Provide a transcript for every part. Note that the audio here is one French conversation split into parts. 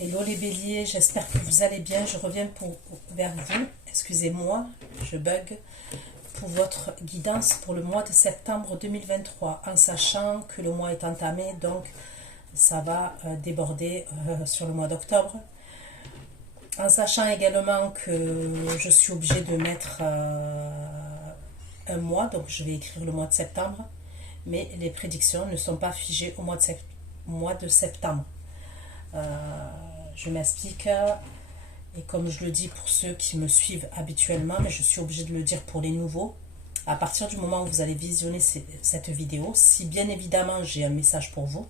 Hello les béliers, j'espère que vous allez bien. Je reviens vers vous, excusez-moi, je bug, pour votre guidance pour le mois de septembre 2023, en sachant que le mois est entamé, donc ça va déborder sur le mois d'octobre. En sachant également que je suis obligée de mettre un mois, donc je vais écrire le mois de septembre, mais les prédictions ne sont pas figées au mois de septembre. Je m'explique, et comme je le dis pour ceux qui me suivent habituellement, mais je suis obligée de le dire pour les nouveaux, à partir du moment où vous allez visionner cette vidéo, si bien évidemment j'ai un message pour vous,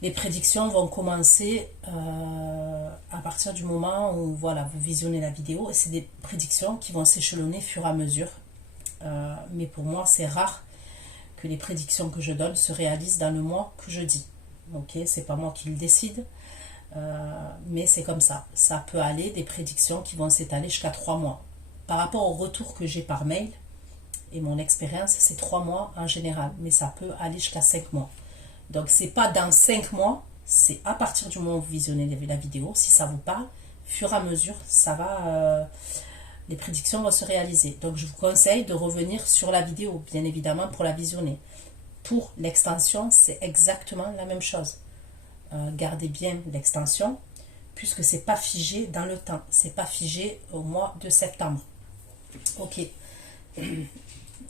les prédictions vont commencer à partir du moment où voilà, vous visionnez la vidéo, et c'est des prédictions qui vont s'échelonner fur et à mesure. Mais pour moi, c'est rare que les prédictions que je donne se réalisent dans le mois que je dis. Ok, c'est pas moi qui le décide, mais c'est comme ça. Ça peut aller des prédictions qui vont s'étaler jusqu'à 3 mois. Par rapport au retour que j'ai par mail, et mon expérience, c'est 3 mois en général, mais ça peut aller jusqu'à 5 mois. Donc, c'est pas dans 5 mois, c'est à partir du moment où vous visionnez la vidéo, si ça vous parle, fur et à mesure, ça va, les prédictions vont se réaliser. Donc, je vous conseille de revenir sur la vidéo, bien évidemment, pour la visionner. Pour l'extension, c'est exactement la même chose. Gardez bien l'extension, puisque c'est pas figé dans le temps, c'est pas figé au mois de septembre. Ok.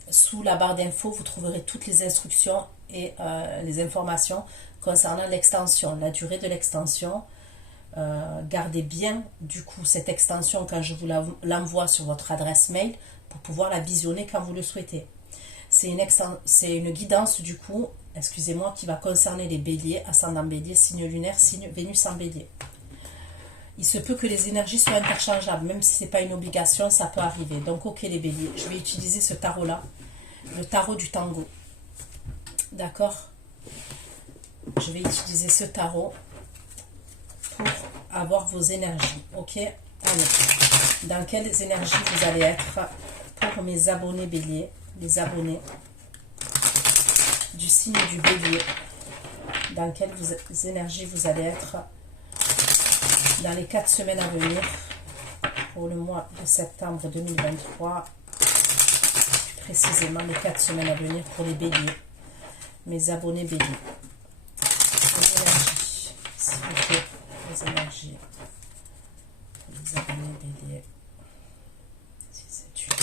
Sous la barre d'infos, vous trouverez toutes les instructions et les informations concernant l'extension, la durée de l'extension. Gardez bien du coup cette extension quand je vous l'envoie sur votre adresse mail pour pouvoir la visionner quand vous le souhaitez. C'est une guidance du coup, excusez-moi, qui va concerner les béliers, ascendant bélier, signe lunaire, signe Vénus en bélier. Il se peut que les énergies soient interchangeables, même si ce n'est pas une obligation, ça peut arriver. Donc ok les béliers, je vais utiliser ce tarot-là, le tarot du tango. D'accord? Je vais utiliser ce tarot pour avoir vos énergies. Ok? Allez, dans quelles énergies vous allez être pour mes abonnés béliers, les abonnés du signe du bélier, dans quelles énergies vous allez être dans les 4 semaines à venir pour le mois de septembre 2023, plus précisément les 4 semaines à venir pour les béliers, mes abonnés béliers. Les énergies, s'il vous plaît, les énergies pour les abonnés béliers. Si c'est une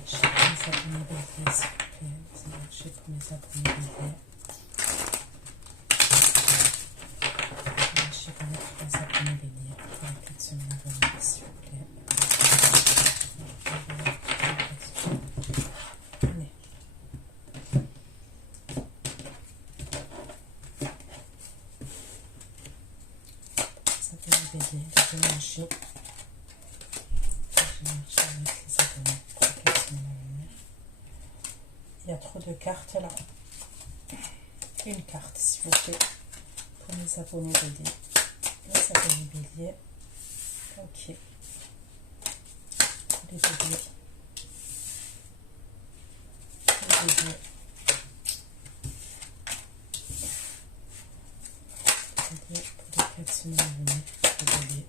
les abonnés béliers, s'il vous plaît, les énergies pour mes abonnés béliers. Les abonnés béliers pour les 4 semaines à venir, s'il vous plaît. Allez. Les abonnés béliers, les énergies. Les énergies avec les abonnés pour les 4 semaines à venir. Il y a trop de cartes là. Une carte, s'il vous plaît, pour mes abonnés béliers. Les abonnés béliers. Ok. Les béliers. Les béliers. Les béliers pour les 4 semaines à venir. Les béliers.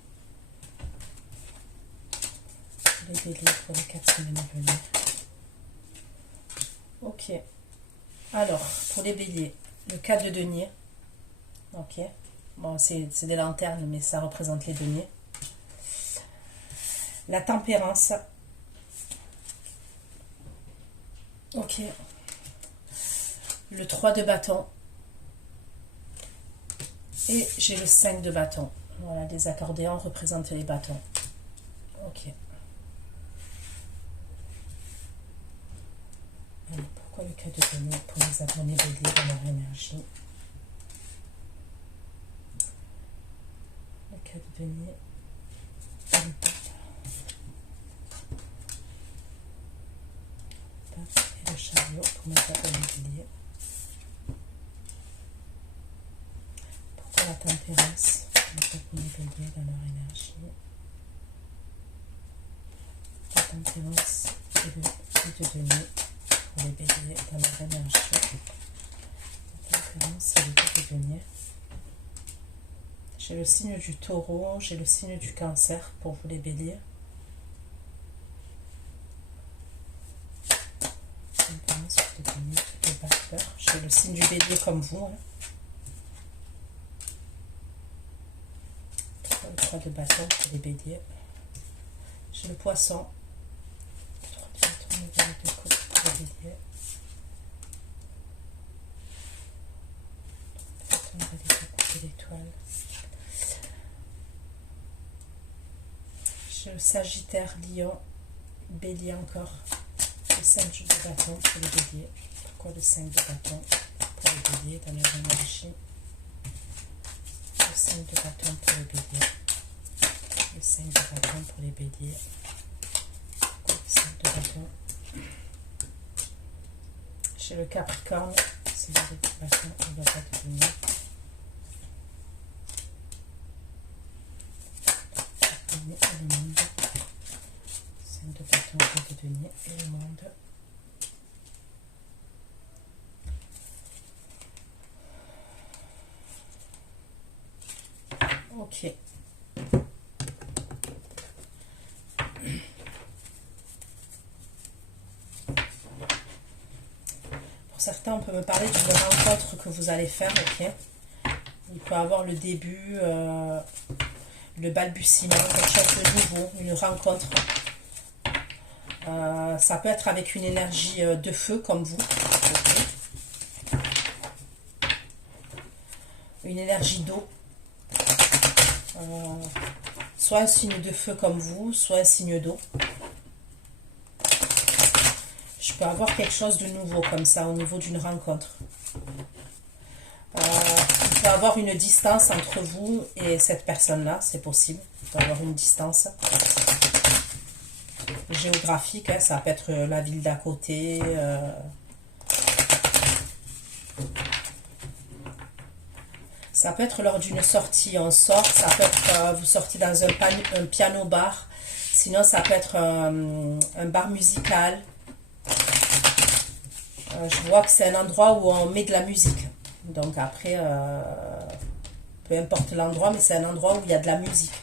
Les béliers pour les 4 semaines à venir. Ok. Alors, pour les béliers, le 4 de denier. Ok. Bon, c'est des lanternes, mais ça représente les deniers. La tempérance. Ok. Le 3 de bâton. Et j'ai le 5 de bâton. Voilà, les accordéons représentent les bâtons. Ok. Allez, pourquoi le 4 de denier pour les abonnés béliers dans leur énergie? Le 4 de denier. Et le chariot pour mes abonnés béliers. Pourquoi la tempérance pour mes abonnés béliers dans leur énergie? La tempérance et le 4 de denier pour les béliers dans leur énergie. La tempérance et le 4 de denier. J'ai le signe du taureau, j'ai le signe du cancer pour vous les béliers. J'ai le signe du bélier comme vous. Hein. Le 3 de bâton pour les béliers. J'ai le poisson. 3 de bâton, le valet de coupe pour les béliers. Le valet de coupe et l'étoile. J'ai le sagittaire, lion, bélier encore. Le 5 de bâton pour les béliers. Pourquoi le 5 de bâton pour les béliers dans les énergies? Le 5 de bâton pour les béliers. Le 5 de bâton pour les béliers. Pourquoi le 5 de bâton? Chez le capricorne, c'est le bâton, on ne va pas devenir. Et le monde. 5 de bâton pour le denier et le monde. Ok. Pour certains, on peut me parler d'une rencontre que vous allez faire, ok. Il peut avoir le début, le balbutiement, quelque chose de nouveau, une rencontre. Ça peut être avec une énergie de feu comme vous. Okay. Une énergie d'eau. Soit un signe de feu comme vous, soit un signe d'eau. Je peux avoir quelque chose de nouveau comme ça au niveau d'une rencontre. Il peut y avoir une distance entre vous et cette personne-là, c'est possible. Il peut y avoir une distance géographique, hein, ça peut être la ville d'à côté. Ça peut être lors d'une sortie, on sort, ça peut être vous sortez dans un piano bar, sinon ça peut être un bar musical. Je vois que c'est un endroit où on met de la musique. Donc après, peu importe l'endroit, mais c'est un endroit où il y a de la musique.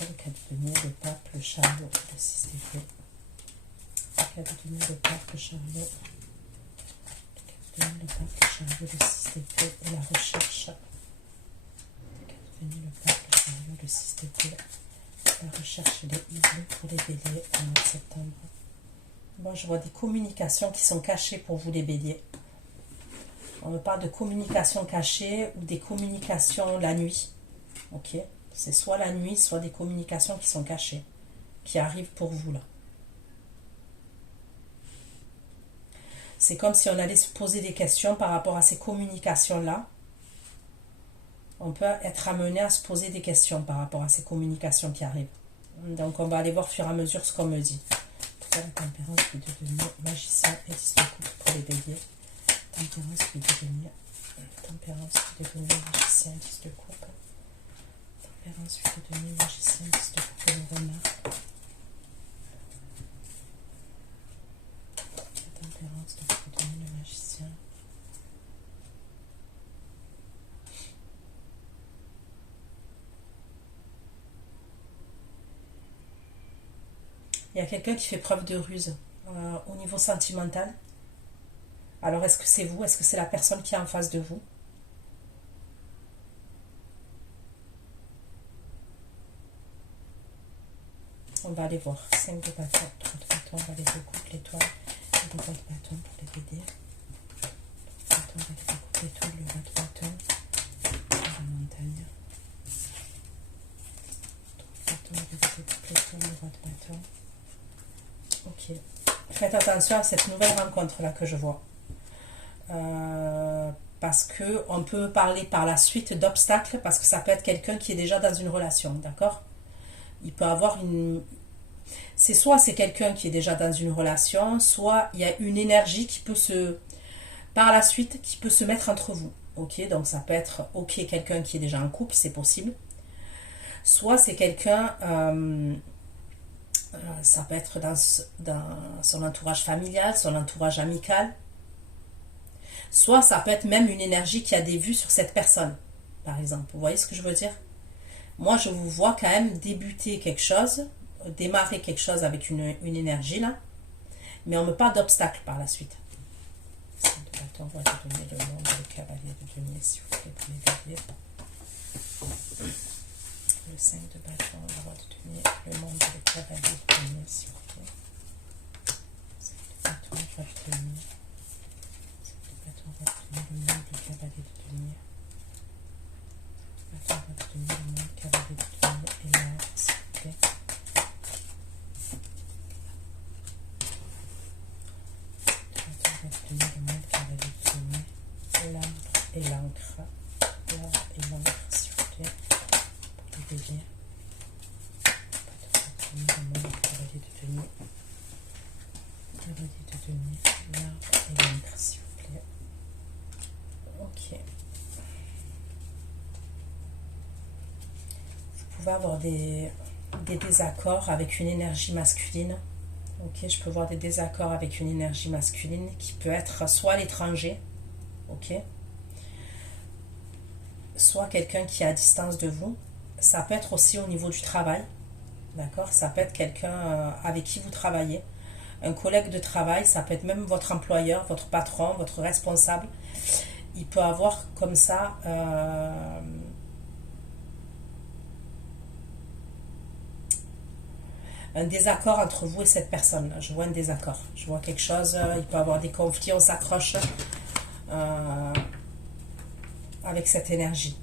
Le 4 de denier, le pape, le chariot, le 6 d'épée. Le 4 de denier, le pape, le chariot. Le 4 de denier, le pape, le chariot, le 6 d'épée et la recherche. Le 4 de denier, le pape, le chariot, le 6 d'épée. La recherche des îles pour les béliers en mois de septembre. Moi, je vois des communications qui sont cachées pour vous, les béliers. On me parle de communications cachées ou des communications la nuit. Ok? C'est soit la nuit, soit des communications qui sont cachées, qui arrivent pour vous, là. C'est comme si on allait se poser des questions par rapport à ces communications-là. On peut être amené à se poser des questions par rapport à ces communications qui arrivent. Donc, on va aller voir au fur et à mesure ce qu'on me dit. Pourquoi la tempérance peut devenir magicien et 10 de coupe pour les béliers. Tempérance peut devenir magicien, 10 de coupe. Tempérance peut devenir magicien, 10 de coupe pour le renard. La tempérance peut devenir le magicien. Il y a quelqu'un qui fait preuve de ruse au niveau sentimental. Alors, est-ce que c'est vous? Est-ce que c'est la personne qui est en face de vous? On va aller voir. 5 de bâton, 3 de bâton, valet de coupe, l'étoile, et le roi de bâton pour les béliers. Bâton, valet de coupe, l'étoile, le roi de bâton, la montagne. Bâton, valet de coupe, l'étoile, le roi de bâton. Ok. Faites attention à cette nouvelle rencontre là que je vois. Parce que on peut parler par la suite d'obstacles, parce que ça peut être quelqu'un qui est déjà dans une relation, d'accord? Il peut avoir une... soit c'est quelqu'un qui est déjà dans une relation, soit il y a une énergie qui peut se... par la suite, qui peut se mettre entre vous. Ok, donc ça peut être, ok, quelqu'un qui est déjà en couple, c'est possible. Soit c'est quelqu'un... ça peut être dans son entourage familial, son entourage amical. Soit ça peut être même une énergie qui a des vues sur cette personne, par exemple. Vous voyez ce que je veux dire? Moi, je vous vois quand même débuter quelque chose, démarrer quelque chose avec une énergie là, mais on ne met pas d'obstacle par la suite. On va te donner le monde, le cavalier de denier, s'il vous plaît, pour les béliers. Le 5 de bâton, on va te donner le monde, le cavalier de denier, s'il vous plaît. 5 de bâton, on va te donner. 5 de bâton, on va te donner le monde, le cavalier de denier. On va te donner le monde, le cavalier de denier et l'arbre, s'il vous plaît. On va te donner le monde, le cavalier de denier, l'arbre et l'encre. L'arbre et l'encre, s'il vous plaît. Pour les béliers. On va te donner le monde, le cavalier de denier. Cavalier de denier, l'arbre et l'encre, s'il vous plaît. Ok. Vous pouvez avoir des désaccords avec une énergie masculine. Ok, je peux voir des désaccords avec une énergie masculine qui peut être soit à l'étranger, ok, soit quelqu'un qui est à distance de vous. Ça peut être aussi au niveau du travail, d'accord? Ça peut être quelqu'un avec qui vous travaillez, un collègue de travail, ça peut être même votre employeur, votre patron, votre responsable. Il peut avoir comme ça un désaccord entre vous et cette personne. Je vois un désaccord. Je vois quelque chose, il peut y avoir des conflits, on s'accroche avec cette énergie.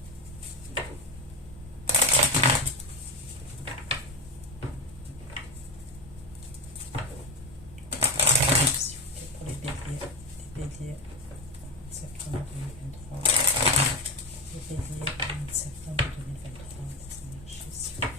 S'il vous plaît, pour les béliers, septembre 2023. Les béliers, septembre 2023, les énergies, s'il vous plaît.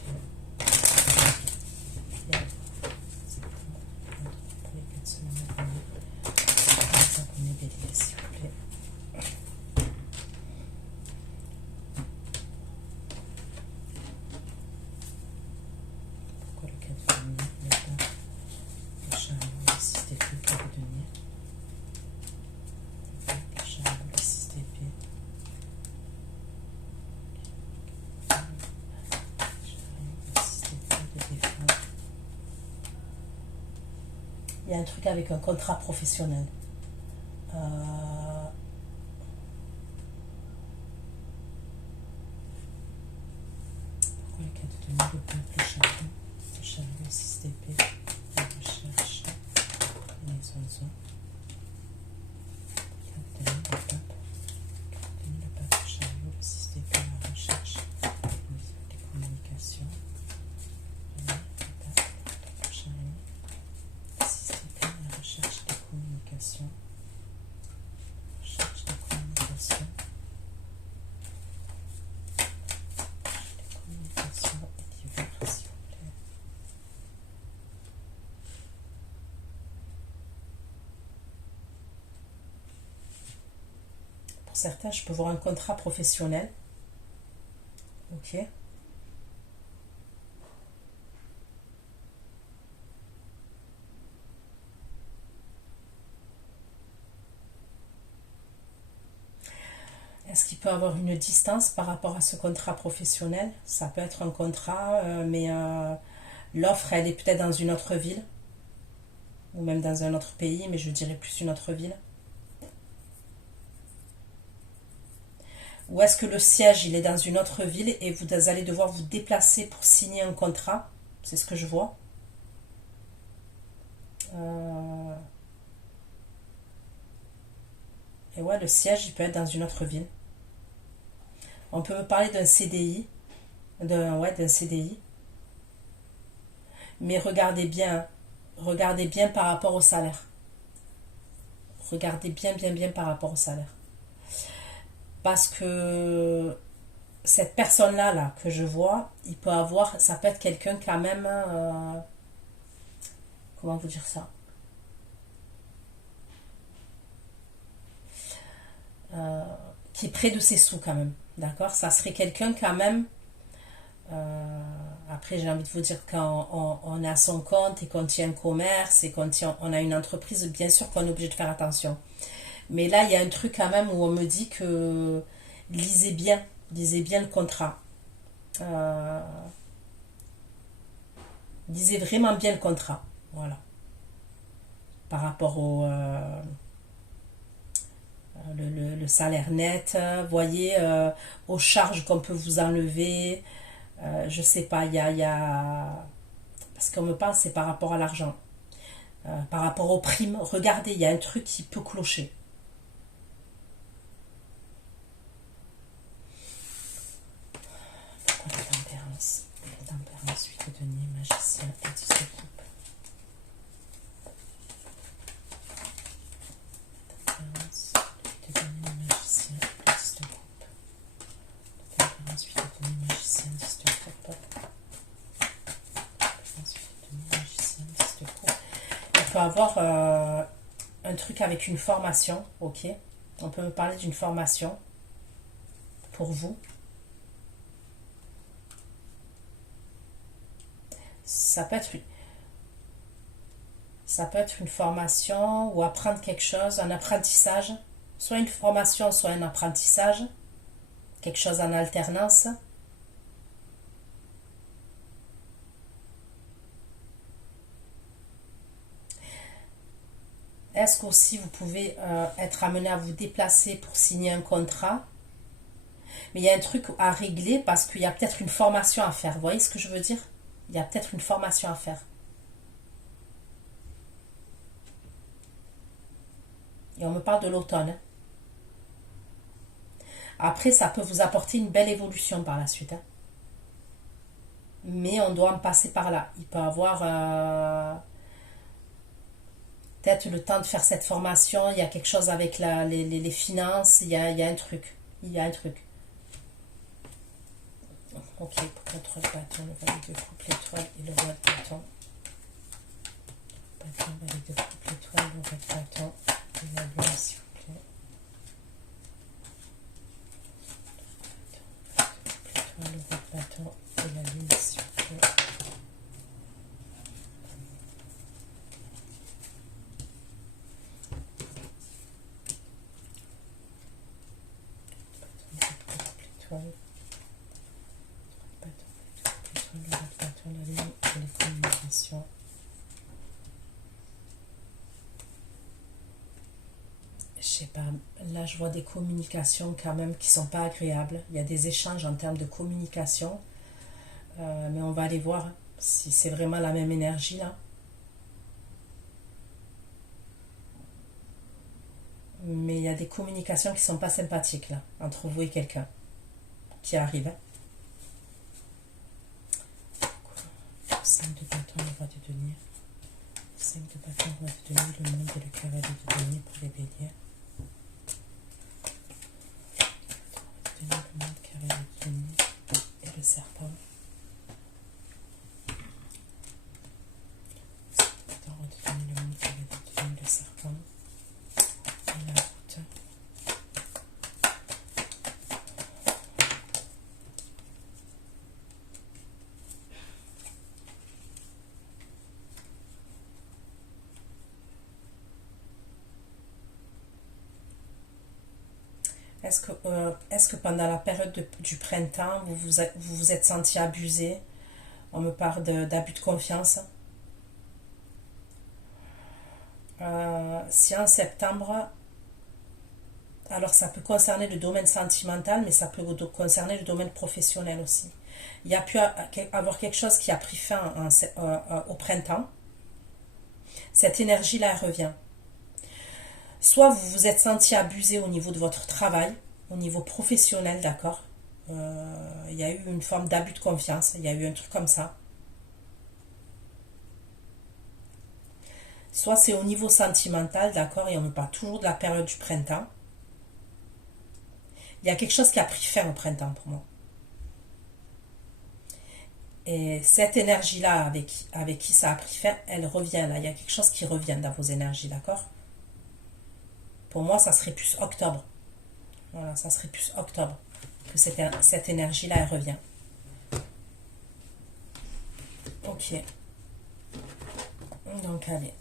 Il y a un truc avec un contrat professionnel. Pourquoi le 4 de nœuds, le peuple, le chariot, le 6 d'épée, la recherche, les oiseaux. 4 de nœuds, le peuple, 4 de nœuds, le peuple, le chariot, le 6 d'épée, la recherche, les communications. Le peuple, le chariot. Recherche des communications. Recherche des communications. Des communications et divers, s'il vous plaît. Pour certains, je peux voir un contrat professionnel. Ok. Est-ce qu'il peut avoir une distance par rapport à ce contrat professionnel? Ça peut être un contrat, mais l'offre, elle est peut-être dans une autre ville, ou même dans un autre pays, mais je dirais plus une autre ville. Ou est-ce que le siège, il est dans une autre ville et vous allez devoir vous déplacer pour signer un contrat? C'est ce que je vois. Et ouais, le siège, il peut être dans une autre ville. On peut me parler d'un CDI, d'un CDI. Mais regardez bien par rapport au salaire. Regardez bien par rapport au salaire. Parce que cette personne-là là, que je vois, il peut avoir, ça peut être quelqu'un quand même, comment vous dire ça? Qui est près de ses sous quand même, d'accord? Ça serait quelqu'un quand même, après j'ai envie de vous dire quand on est à son compte et qu'on tient un commerce et qu'on a une entreprise, bien sûr qu'on est obligé de faire attention. Mais là, il y a un truc quand même où on me dit que lisez bien le contrat. Euh, lisez vraiment bien le contrat. Voilà. Par rapport au le salaire net, voyez, aux charges qu'on peut vous enlever. Je sais pas, il y a... Parce qu'on me parle, c'est par rapport à l'argent. Par rapport aux primes, regardez, il y a un truc qui peut clocher. Pourquoi la tempérance? La tempérance, 8 de denier, magicien et 10 de coupe. La tempérance, 8 de denier, magicien et 10 de coupe. La tempérance, 8 de denier, magicien, 10 de coupe. La tempérance, 8 de denier, magicien, 10 de coupe. Il peut avoir un truc avec une formation, ok? On peut me parler d'une formation pour vous. Ça peut être une formation ou apprendre quelque chose, un apprentissage. Soit une formation, soit un apprentissage. Quelque chose en alternance. Est-ce qu'aussi vous pouvez être amené à vous déplacer pour signer un contrat? Mais il y a un truc à régler parce qu'il y a peut-être une formation à faire. Vous voyez ce que je veux dire? Il y a peut-être une formation à faire. Et on me parle de l'automne. Hein. Après, ça peut vous apporter une belle évolution par la suite. Hein. Mais on doit en passer par là. Il peut y avoir peut-être le temps de faire cette formation. Il y a quelque chose avec les finances. Il y a un truc. Il y a un truc. Ok, pour contre le bâton, le valet de coupe, l'étoile et le roi de bâton. Bâton, valet de coupe, l'étoile, le roi de bâton et la lune, s'il vous plaît. L'étoile, le roi de bâton et la lune, s'il vous plaît. L'étoile. Les communications. Je sais pas, là je vois des communications quand même qui sont pas agréables. Il y a des échanges en termes de communication, mais on va aller voir si c'est vraiment la même énergie là. Mais il y a des communications qui sont pas sympathiques là, entre vous et quelqu'un qui arrive. Hein. 5 de bâton, le roi de denier. 5 de bâton, le roi de denier, le monde et le cavalier de denier pour les béliers. Le monde, cavalier de denier et le serpent. Le roi de denier, le monde, cavalier de denier, le serpent. Et la route. Est-ce que pendant la période du printemps, vous vous êtes senti abusé? On me parle d'abus de confiance. Si en septembre, alors ça peut concerner le domaine sentimental, mais ça peut concerner le domaine professionnel aussi. Il y a pu avoir quelque chose qui a pris fin au printemps. Cette énergie-là, elle revient. Soit vous vous êtes senti abusé au niveau de votre travail, au niveau professionnel, d'accord. Il y a eu une forme d'abus de confiance, il y a eu un truc comme ça. Soit c'est au niveau sentimental, d'accord, et on me parle toujours de la période du printemps. Il y a quelque chose qui a pris fin au printemps pour moi. Et cette énergie-là, avec qui ça a pris fin, elle revient là. Il y a quelque chose qui revient dans vos énergies, d'accord? Pour moi, ça serait plus octobre. Voilà, ça serait plus octobre que cette énergie-là, elle revient. Ok. Donc, allez.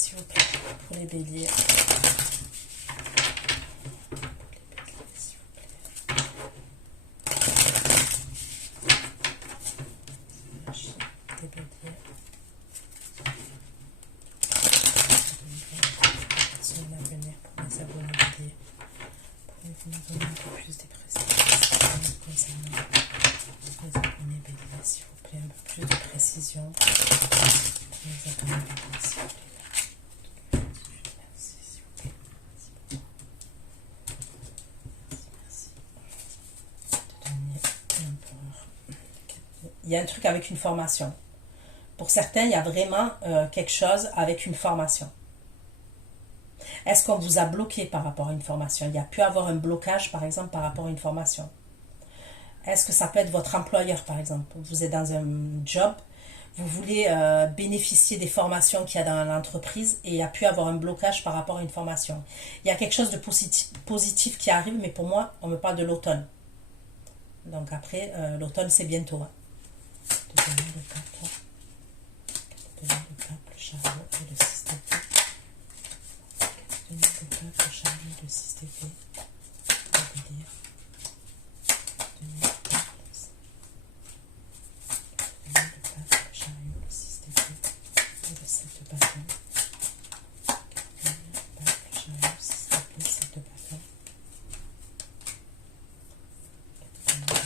s'il vous plaît, pour les béliers. S'il vous plaît. Magie des béliers. Semaine à venir pour mes abonnés béliers. Pouvez-vous nous donner un peu plus de précision concernant les abonnés béliers, s'il vous plaît, un peu plus de précision pour les abonnés béliers, s'il vous plaît. Merci, s'il vous plaît. Merci. Il y a un truc avec une formation. Pour certains, il y a vraiment quelque chose avec une formation. Est-ce qu'on vous a bloqué par rapport à une formation? Il y a pu avoir un blocage, par exemple, par rapport à une formation. Est-ce que ça peut être votre employeur, par exemple? Vous êtes dans un job, vous voulez bénéficier des formations qu'il y a dans l'entreprise et il y a pu avoir un blocage par rapport à une formation. Il y a quelque chose de positif qui arrive, mais pour moi, on me parle de l'automne. Donc après, l'automne, c'est bientôt. Hein. Le pape, le chariot et le 6 d'épée. Le pape, le chariot et le 6 d'épée. Le délire. Le pape, le chariot, le 6 d'épée. Et le 7 de bâton. Le pape, le chariot, 6 d'épée, 7 de bâton. Le pape.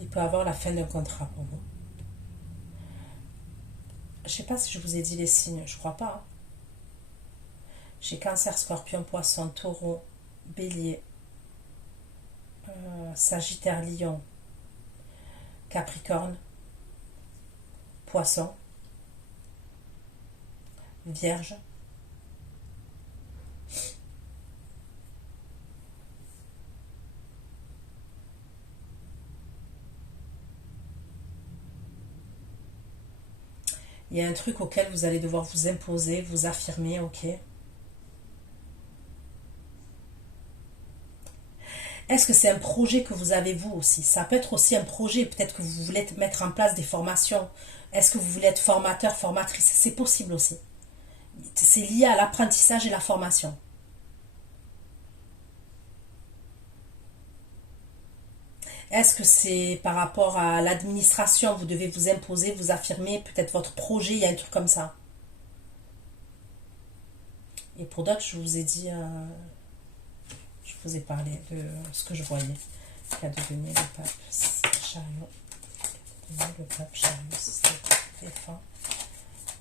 Il peut avoir la fin d'un contrat pour vous. Je ne sais pas si je vous ai dit les signes, je crois pas. Hein. J'ai Cancer, Scorpion, Poisson, Taureau, Bélier, Sagittaire, Lion, Capricorne, Poisson, Vierge, il y a un truc auquel vous allez devoir vous imposer, vous affirmer, ok? Est-ce que c'est un projet que vous avez vous aussi? Ça peut être aussi un projet, peut-être que vous voulez mettre en place des formations. Est-ce que vous voulez être formateur, formatrice? C'est possible aussi. C'est lié à l'apprentissage et la formation. Est-ce que c'est par rapport à l'administration, vous devez vous imposer, vous affirmer, peut-être votre projet, il y a un truc comme ça. Et pour d'autres, je vous ai dit, je vous ai parlé de ce que je voyais. Cadeau donné, le pape, chariot. Le pape, chariot, l'éléphant.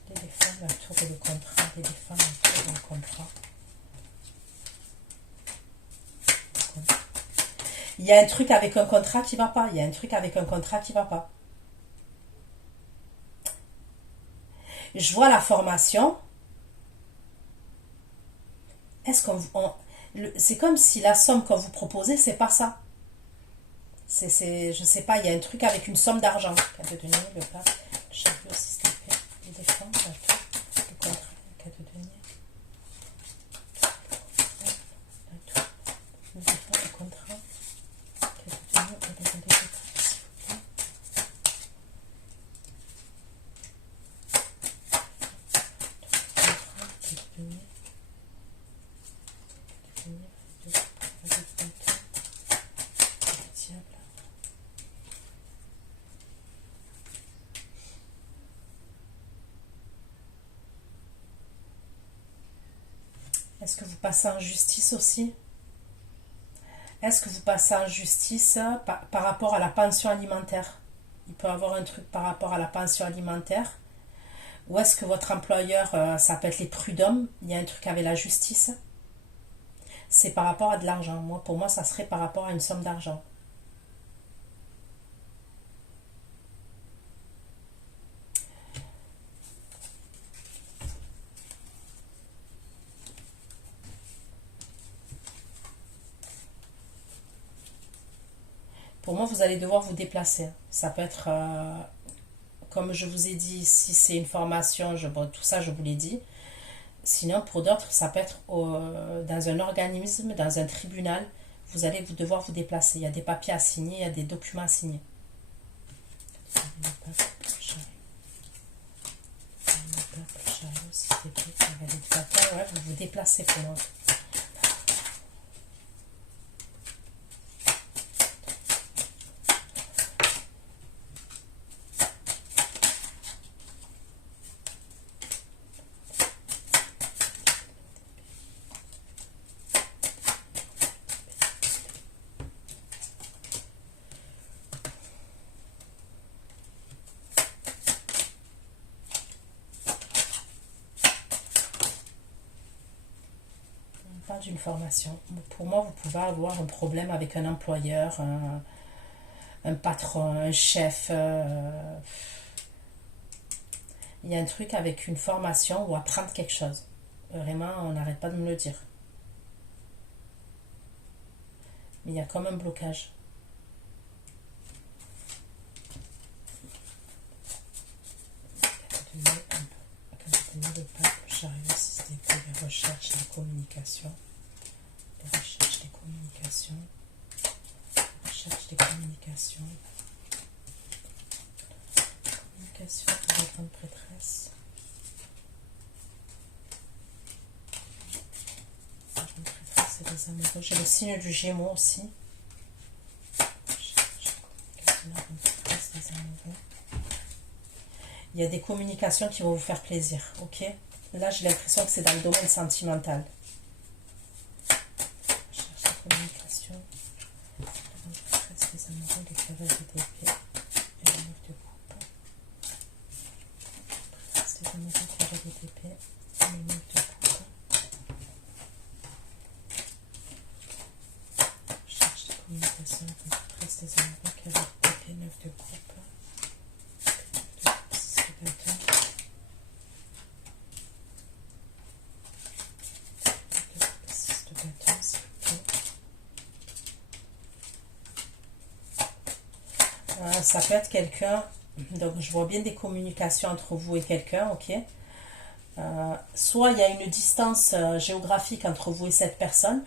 L'éléphant, la tour et le contrat. L'éléphant, la tour et le contrat. Il y a un truc avec un contrat qui va pas. Il y a un truc avec un contrat qui va pas. Je vois la formation. Est-ce qu'on... C'est comme si la somme qu'on vous proposez, c'est pas ça. Je sais pas, il y a un truc avec une somme d'argent. Cadeau denier, le pape, le chariot, le système, l'éléphant, la tour, le contrat, cadeau denier. La tour, l'éléphant, le contrat, cadeau denier, et les deux s'il vous plaît. Contrat, cadeau denier. Est-ce que vous passez en justice aussi? Est-ce que vous passez en justice par rapport à la pension alimentaire? Il peut y avoir un truc par rapport à la pension alimentaire. Ou est-ce que votre employeur, ça peut être les prud'hommes, il y a un truc avec la justice? C'est par rapport à de l'argent. Pour moi, ça serait par rapport à une somme d'argent. Pour moi, vous allez devoir vous déplacer. Ça peut être, comme je vous ai dit, si c'est une formation, bon, tout ça, je vous l'ai dit. Sinon, pour d'autres, ça peut être dans un organisme, dans un tribunal. Vous allez devoir vous déplacer. Il y a des papiers à signer, il y a des documents à signer. Ouais, vous vous déplacez pour moi. D'une formation. Pour moi, vous pouvez avoir un problème avec un employeur, un patron, un chef. Il y a un truc avec une formation ou apprendre quelque chose. Vraiment, on n'arrête pas de me le dire. Mais il y a comme un blocage. Le pape, chariot, système de recherche et de communication. Les recherches des communications. Recherche des communications. Communication de la grande prêtresse. La grande prêtresse et les amoureux. J'ai le signe du Gémeaux aussi. Recherche, communication de la grande prêtresse, les amoureux. Il y a des communications qui vont vous faire plaisir, ok? Là, j'ai l'impression que c'est dans le domaine sentimental. Je cherche la communication. Les amoureux, les cavaliers d'épée et le 9 de coupe. Les amoureux, cavaliers d'épée et le 9 de coupe. Je cherche la communication. Les amoureux, cavaliers d'épée, 9 de coupe. Ça peut être quelqu'un, donc je vois bien des communications entre vous et quelqu'un, ok. Soit il y a une distance géographique entre vous et cette personne,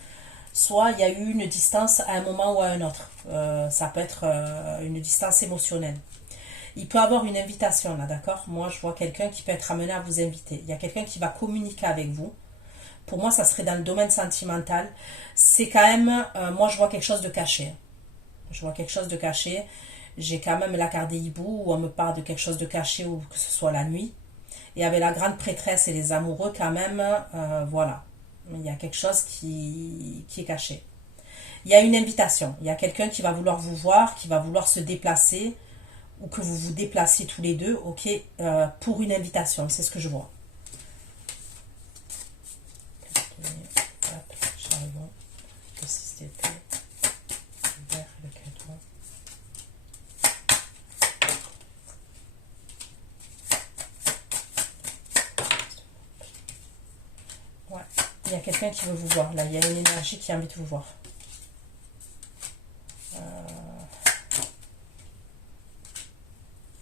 soit il y a eu une distance à un moment ou à un autre. Ça peut être une distance émotionnelle. Il peut avoir une invitation là, d'accord? Moi, je vois quelqu'un qui peut être amené à vous inviter. Il y a quelqu'un qui va communiquer avec vous. Pour moi, ça serait dans le domaine sentimental. C'est quand même, moi, je vois quelque chose de caché. Je vois quelque chose de caché. J'ai quand même la carte des hiboux où on me parle de quelque chose de caché ou que ce soit la nuit. Et avec la grande prêtresse et les amoureux, quand même, voilà. Il y a quelque chose qui est caché. Il y a une invitation. Il y a quelqu'un qui va vouloir vous voir, qui va vouloir se déplacer ou que vous vous déplaciez tous les deux, ok, pour une invitation. C'est ce que je vois. Ouais, il y a quelqu'un qui veut vous voir. Là, il y a une énergie qui invite vous voir.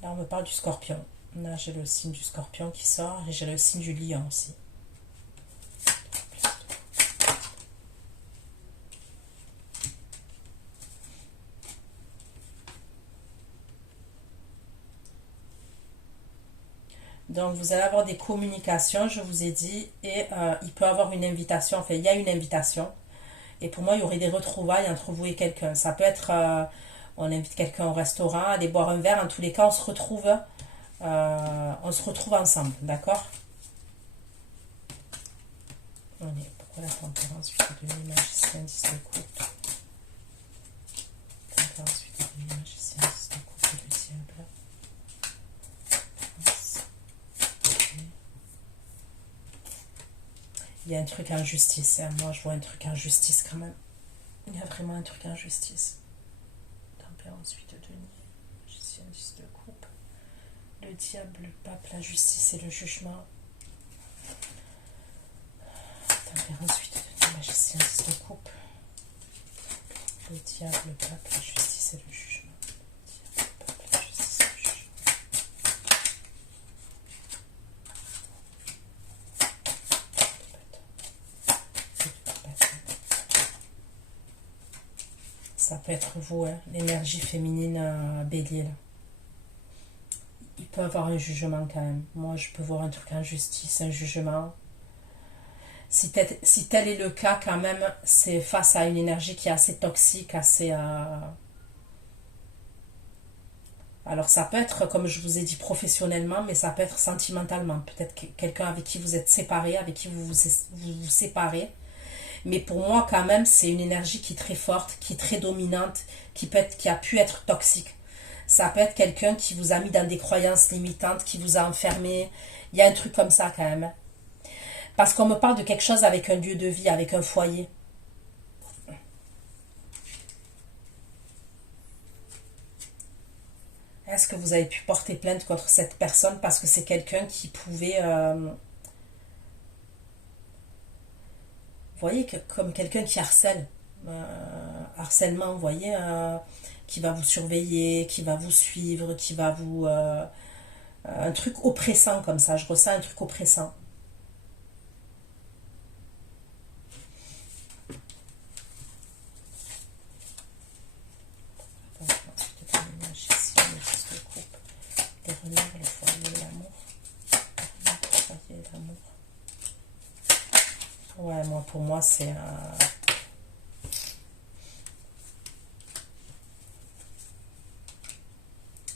Là, on me parle du scorpion. Là, j'ai le signe du scorpion qui sort et j'ai le signe du lion aussi. Donc, vous allez avoir des communications, je vous ai dit, et il peut avoir une invitation. Enfin, il y a une invitation. Et pour moi, il y aurait des retrouvailles entre vous et quelqu'un. Ça peut être, on invite quelqu'un au restaurant, aller boire un verre. En tous les cas, on se retrouve ensemble, d'accord? Pourquoi la tempérance, 8 de demi, magicien, 10 de coupe. Tempérance, 8 de demi, magicien, 10 de coupe, le diable. Il y a un truc en justice, hein. Moi je vois un truc en justice quand même. Il y a vraiment un truc en justice. Tempérance, 8 de denier, magicien, 10 de coupe. Le diable, le pape, la justice et le jugement. Tempérance, 8 de denier, magicien, 10 de coupe. Le diable, le pape, la justice c'est le jugement. Ça peut être vous, hein, l'énergie féminine bélier. Là. Il peut avoir un jugement quand même. Moi, je peux voir un truc en justice, un jugement. Si tel est le cas, quand même, c'est face à une énergie qui est assez toxique, assez... Alors, ça peut être, comme je vous ai dit, professionnellement, mais ça peut être sentimentalement. Peut-être quelqu'un avec qui vous êtes séparé, avec qui vous séparez. Mais pour moi, quand même, c'est une énergie qui est très forte, qui est très dominante, qui a pu être toxique. Ça peut être quelqu'un qui vous a mis dans des croyances limitantes, qui vous a enfermé. Il y a un truc comme ça, quand même. Parce qu'on me parle de quelque chose avec un lieu de vie, avec un foyer. Est-ce que vous avez pu porter plainte contre cette personne parce que c'est quelqu'un qui pouvait... vous voyez, comme quelqu'un qui harcèle. Harcèlement, vous voyez, qui va vous surveiller, qui va vous suivre, qui va vous... un truc oppressant comme ça, je ressens un truc oppressant. Ouais, moi, pour moi, c'est...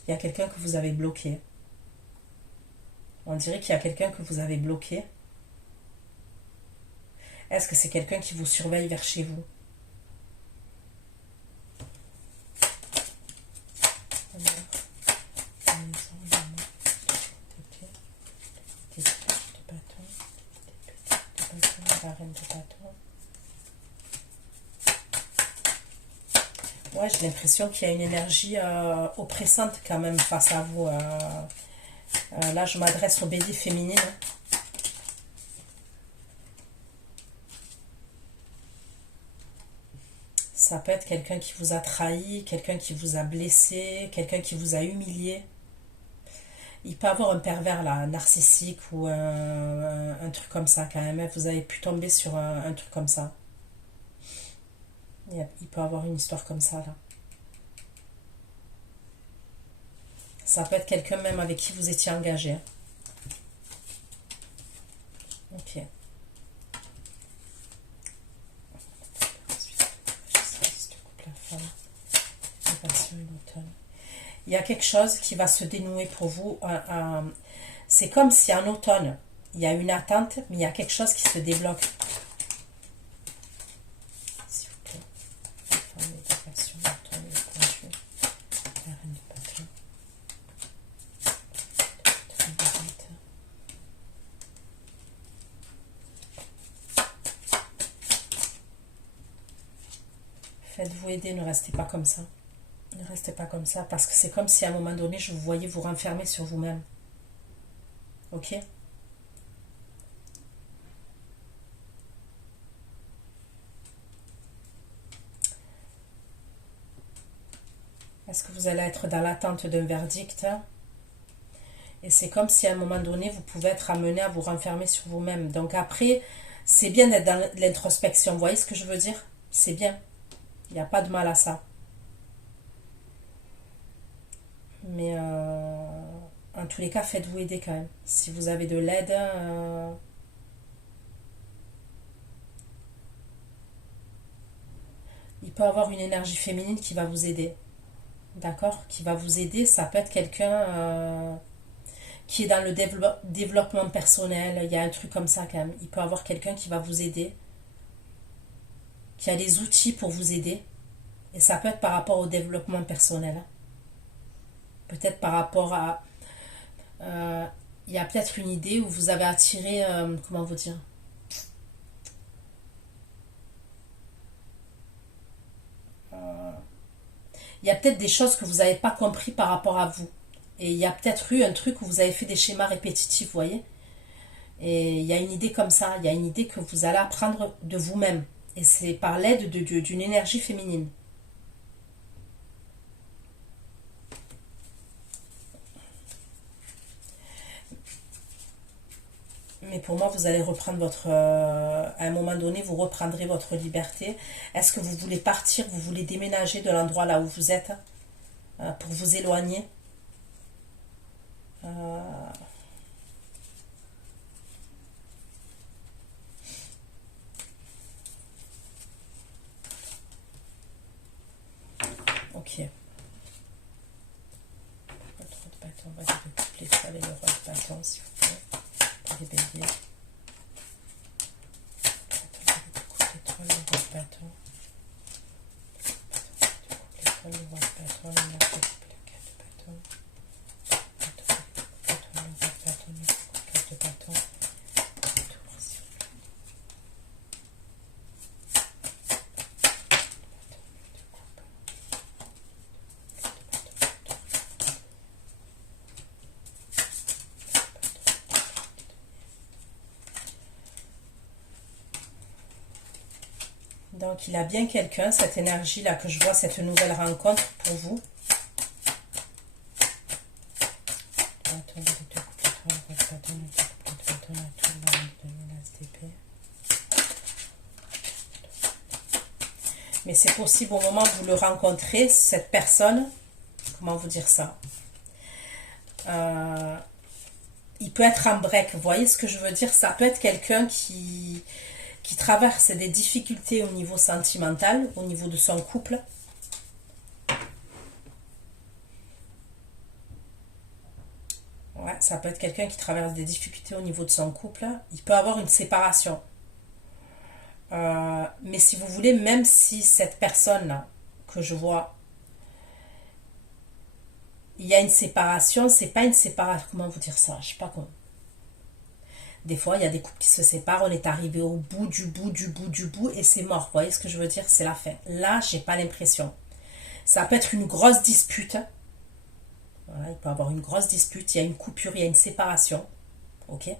il y a quelqu'un que vous avez bloqué. On dirait qu'il y a quelqu'un que vous avez bloqué. Est-ce que c'est quelqu'un qui vous surveille vers chez vous? Ouais, j'ai l'impression qu'il y a une énergie oppressante quand même face à vous. Là, je m'adresse aux béliers féminines. Ça peut être quelqu'un qui vous a trahi, quelqu'un qui vous a blessé, quelqu'un qui vous a humilié. Il peut avoir un pervers là, narcissique ou un truc comme ça quand même. Vous avez pu tomber sur un truc comme ça. Il peut avoir une histoire comme ça là. Ça peut être quelqu'un même avec qui vous étiez engagé. Ok. Il y a quelque chose qui va se dénouer pour vous. C'est comme si en automne, il y a une attente, mais il y a quelque chose qui se débloque. S'il vous plaît. Faites-vous aider, ne restez pas comme ça. Ne restez pas comme ça, parce que c'est comme si à un moment donné, je vous voyais vous renfermer sur vous-même. Ok? Est-ce que vous allez être dans l'attente d'un verdict? Et c'est comme si à un moment donné, vous pouvez être amené à vous renfermer sur vous-même. Donc après, c'est bien d'être dans l'introspection. Vous voyez ce que je veux dire? C'est bien. Il n'y a pas de mal à ça. Mais en tous les cas, faites-vous aider quand même. Si vous avez de l'aide, il peut y avoir une énergie féminine qui va vous aider. D'accord? Qui va vous aider. Ça peut être quelqu'un qui est dans le développement personnel. Il y a un truc comme ça quand même. Il peut y avoir quelqu'un qui va vous aider, qui a les outils pour vous aider. Et ça peut être par rapport au développement personnel. Peut-être par rapport à... il y a peut-être une idée où vous avez attiré... comment vous dire? Il y a peut-être des choses que vous n'avez pas compris par rapport à vous. Et il y a peut-être eu un truc où vous avez fait des schémas répétitifs, vous voyez? Et il y a une idée comme ça. Il y a une idée que vous allez apprendre de vous-même. Et c'est par l'aide d'une énergie féminine. Mais pour moi, vous allez reprendre votre... à un moment donné, vous reprendrez votre liberté. Est-ce que vous voulez partir, vous voulez déménager de l'endroit là où vous êtes pour vous éloigner? Ok. Pas trop de bâtons, on va dire le couple étoile et le roi de bâton, s'il vous plaît, pour les béliers. Couple étoile, le roi de bâton. Couple étoile, le roi de bâton, le marque de couple, la carte de bâton. Étoile, le roi de bâton, le carte de bâton. Tour, s'il vous plaît. Donc, il a bien quelqu'un, cette énergie-là que je vois, cette nouvelle rencontre pour vous. Mais c'est possible au moment où vous le rencontrez, cette personne, comment vous dire ça, il peut être en break, vous voyez ce que je veux dire? Ça peut être quelqu'un qui traverse des difficultés au niveau sentimental, au niveau de son couple. Ouais, ça peut être quelqu'un qui traverse des difficultés au niveau de son couple. Il peut avoir une séparation. Mais si vous voulez, même si cette personne-là, que je vois, il y a une séparation, c'est pas une séparation, comment vous dire ça? Je sais pas comment. Des fois, il y a des couples qui se séparent, on est arrivé au bout du bout du bout du bout et c'est mort. Vous voyez ce que je veux dire? C'est la fin. Là, j'ai pas l'impression. Ça peut être une grosse dispute. Voilà, il peut y avoir une grosse dispute, il y a une coupure, il y a une séparation. Ok?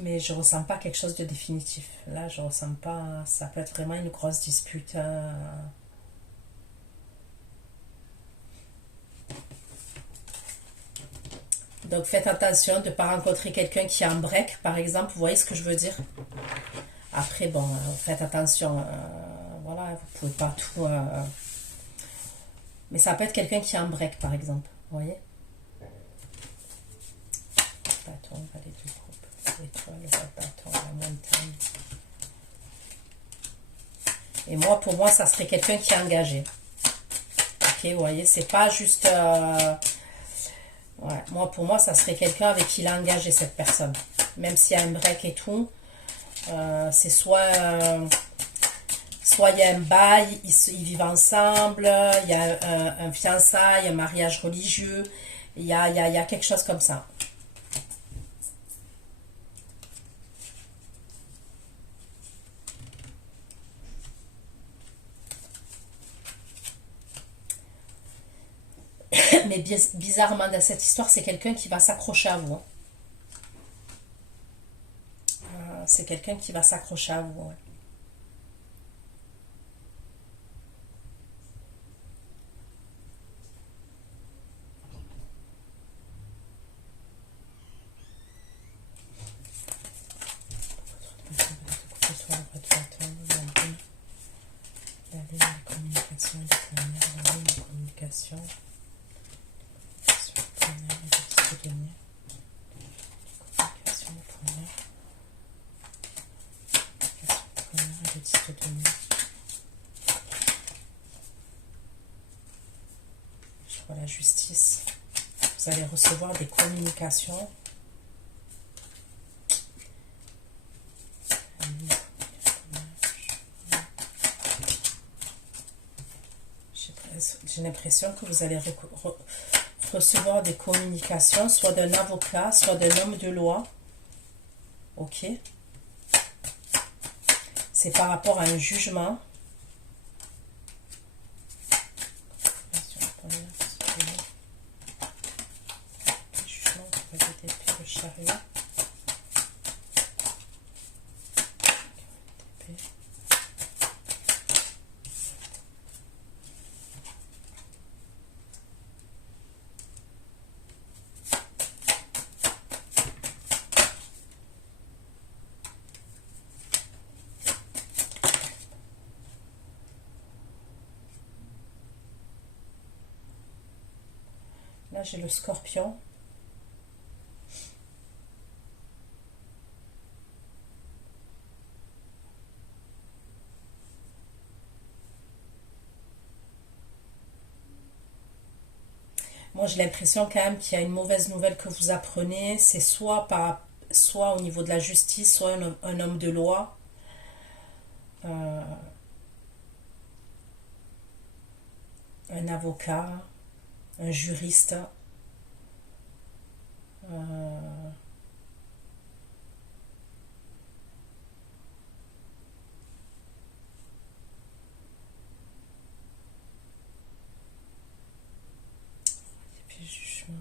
Mais je ressens pas quelque chose de définitif. Là, je ressens pas. Ça peut être vraiment une grosse dispute. Donc faites attention de ne pas rencontrer quelqu'un qui est en break, par exemple. Vous voyez ce que je veux dire? Après, bon, faites attention. Voilà, vous pouvez pas tout. Mais ça peut être quelqu'un qui est en break, par exemple. Vous voyez? Bâton, valet de coupe, étoile, le bâton, la montagne. Et moi, pour moi, ça serait quelqu'un qui est engagé. Ok, vous voyez, c'est pas juste... ouais, moi, pour moi, ça serait quelqu'un avec qui il a engagé cette personne. Même s'il y a un break et tout, c'est soit il y a un bail, ils vivent ensemble, il y a un fiançailles, un mariage religieux, il y a quelque chose comme ça. Mais bizarrement, dans cette histoire, c'est quelqu'un qui va s'accrocher à vous. C'est quelqu'un qui va s'accrocher à vous. Ouais. La communication, la communication. Je vois la justice. Vous allez recevoir des communications. J'ai l'impression que vous allez recevoir des communications, soit d'un avocat, soit d'un homme de loi. Ok. C'est par rapport à un jugement. Jugement, le chariot. Là, j'ai le Scorpion. Moi, j'ai l'impression quand même qu'il y a une mauvaise nouvelle que vous apprenez. C'est soit au niveau de la justice, soit un homme de loi. euh, un avocat, un juriste. euh, et puis jugement.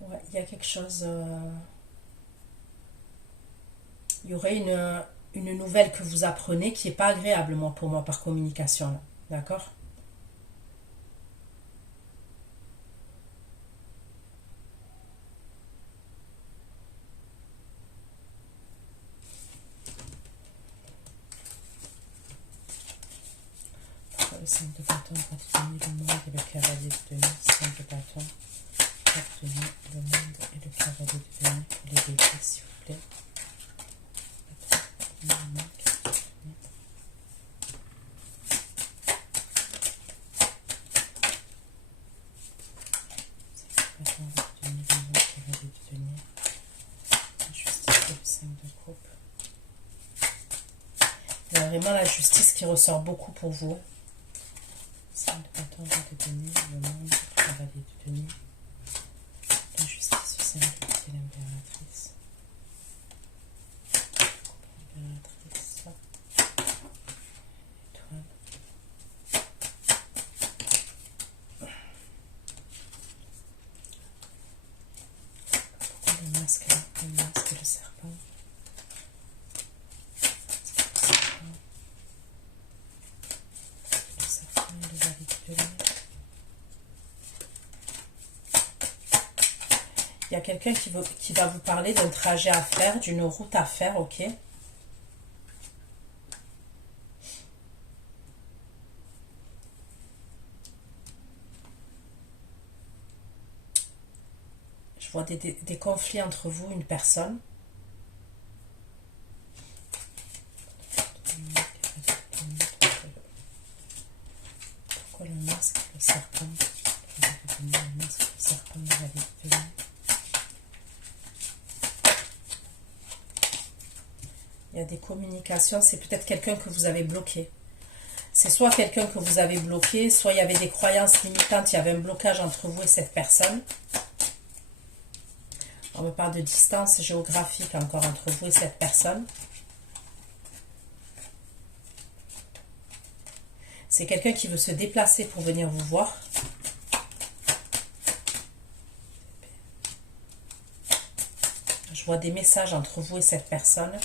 Ouais, il y a quelque chose. Il y aurait une nouvelle que vous apprenez qui n'est pas agréable, moi, pour moi, par communication. Là. D'accord? Le 5 de bâton, obtenir le monde et le cavalier de denier. 5 de bâton, obtenir le monde et le cavalier de denier. Pour les défis, s'il vous plaît. Il y a vraiment la justice qui ressort beaucoup pour vous. 5 de bâton, de denier, le monde, le cavalier de denier. La justice au sein de l'impératrice. L'impératrice. Étoile. Pourquoi le masque là? Le masque et le serpent. Le serpent et le valet de denier. Il y a quelqu'un qui va vous parler d'un trajet à faire, d'une route à faire, ok? Je vois des conflits entre vous, une personne. Pourquoi le masque, le serpent? Le masque, le serpent, le valet de denier. Il y a des communications, c'est peut-être quelqu'un que vous avez bloqué. C'est soit quelqu'un que vous avez bloqué, soit il y avait des croyances limitantes, il y avait un blocage entre vous et cette personne. On me parle de distance géographique encore entre vous et cette personne. C'est quelqu'un qui veut se déplacer pour venir vous voir. Je vois des messages entre vous et cette personne.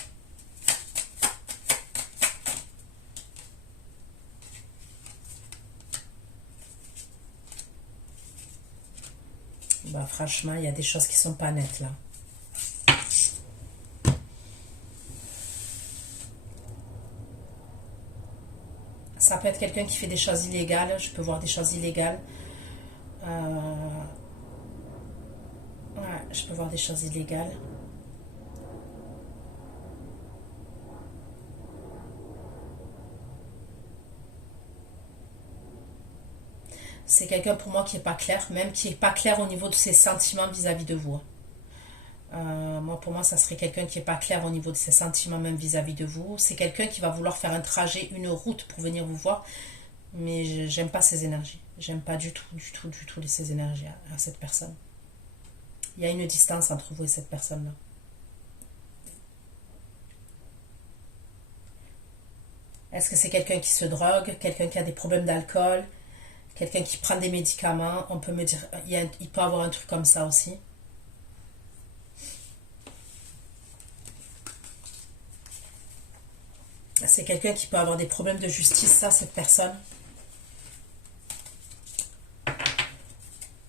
Bah, franchement, il y a des choses qui sont pas nettes là. Ça peut être quelqu'un qui fait des choses illégales. Je peux voir des choses illégales. Ouais, je peux voir des choses illégales. C'est quelqu'un pour moi qui n'est pas clair, même qui n'est pas clair au niveau de ses sentiments vis-à-vis de vous. Moi, pour moi, ça serait quelqu'un qui n'est pas clair au niveau de ses sentiments même vis-à-vis de vous. C'est quelqu'un qui va vouloir faire un trajet, une route pour venir vous voir, mais j'aime pas ces énergies. J'aime pas du tout ces énergies à cette personne. Il y a une distance entre vous et cette personne-là. Est-ce que c'est quelqu'un qui se drogue, quelqu'un qui a des problèmes d'alcool, quelqu'un qui prend des médicaments? On peut me dire, il peut avoir un truc comme ça aussi. C'est quelqu'un qui peut avoir des problèmes de justice, ça, cette personne.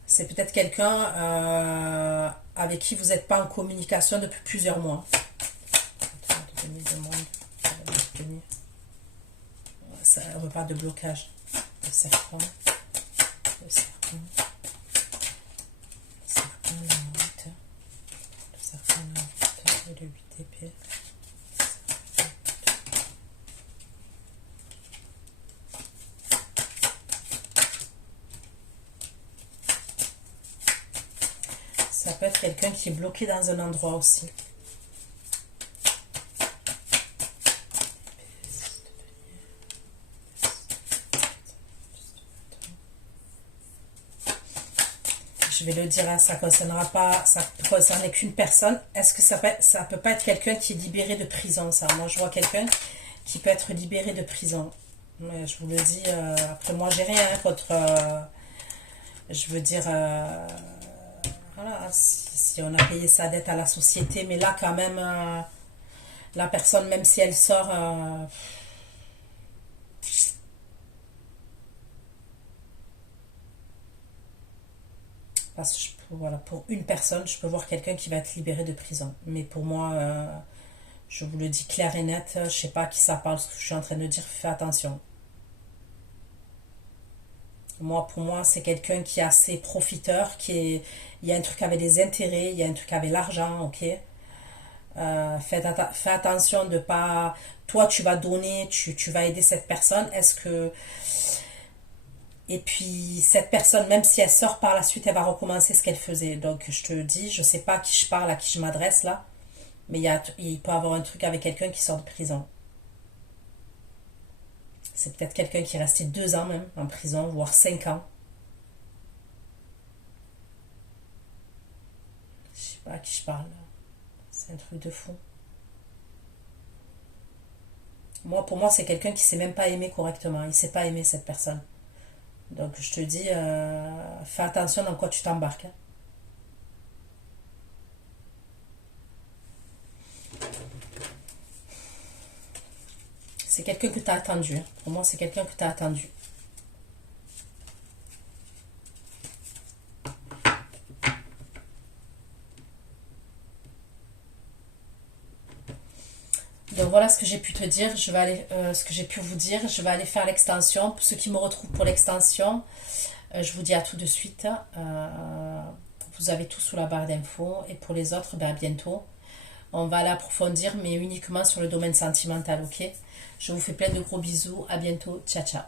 C'est peut-être quelqu'un avec qui vous n'êtes pas en communication depuis plusieurs mois. veut pas de blocage. Le serpent. Le serpent. Le serpent, la route. Le serpent, la route. Et le 8 d'épée. Ça peut être quelqu'un qui est bloqué dans un endroit aussi. Je vais le dire, hein, ça concernera pas, ça ne concerne qu'une personne. Est-ce que ça peut pas être quelqu'un qui est libéré de prison, ça? Moi, je vois quelqu'un qui peut être libéré de prison. Mais je vous le dis, après moi, j'ai rien contre... je veux dire... voilà, si on a payé sa dette à la société, mais là, quand même, la personne, même si elle sort... parce que voilà, pour une personne, je peux voir quelqu'un qui va être libéré de prison. Mais pour moi, je vous le dis clair et net, je sais pas à qui ça parle, ce que je suis en train de dire, fais attention. Moi, pour moi, c'est quelqu'un qui est assez profiteur, il y a un truc avec les intérêts, il y a un truc avec l'argent, ok? Fais attention de pas... Toi, tu vas donner, tu vas aider cette personne. Est-ce que... Et puis, cette personne, même si elle sort par la suite, elle va recommencer ce qu'elle faisait. Donc, je te dis, je sais pas à qui je parle, à qui je m'adresse là, mais il peut y avoir un truc avec quelqu'un qui sort de prison. C'est peut-être quelqu'un qui est resté 2 ans même en prison, voire 5 ans. Je sais pas à qui je parle. C'est un truc de fou. Moi, pour moi, c'est quelqu'un qui sait même pas aimer correctement. Il sait pas aimer cette personne. Donc, je te dis, fais attention dans quoi tu t'embarques, hein. C'est quelqu'un que tu as attendu, hein. Pour moi, c'est quelqu'un que tu as attendu. Donc voilà ce que j'ai pu te dire, je vais aller, ce que j'ai pu vous dire, je vais aller faire l'extension. Pour ceux qui me retrouvent pour l'extension, je vous dis à tout de suite. Vous avez tout sous la barre d'infos. Et pour les autres, ben à bientôt. On va aller approfondir, mais uniquement sur le domaine sentimental, ok? Je vous fais plein de gros bisous. À bientôt. Ciao, ciao.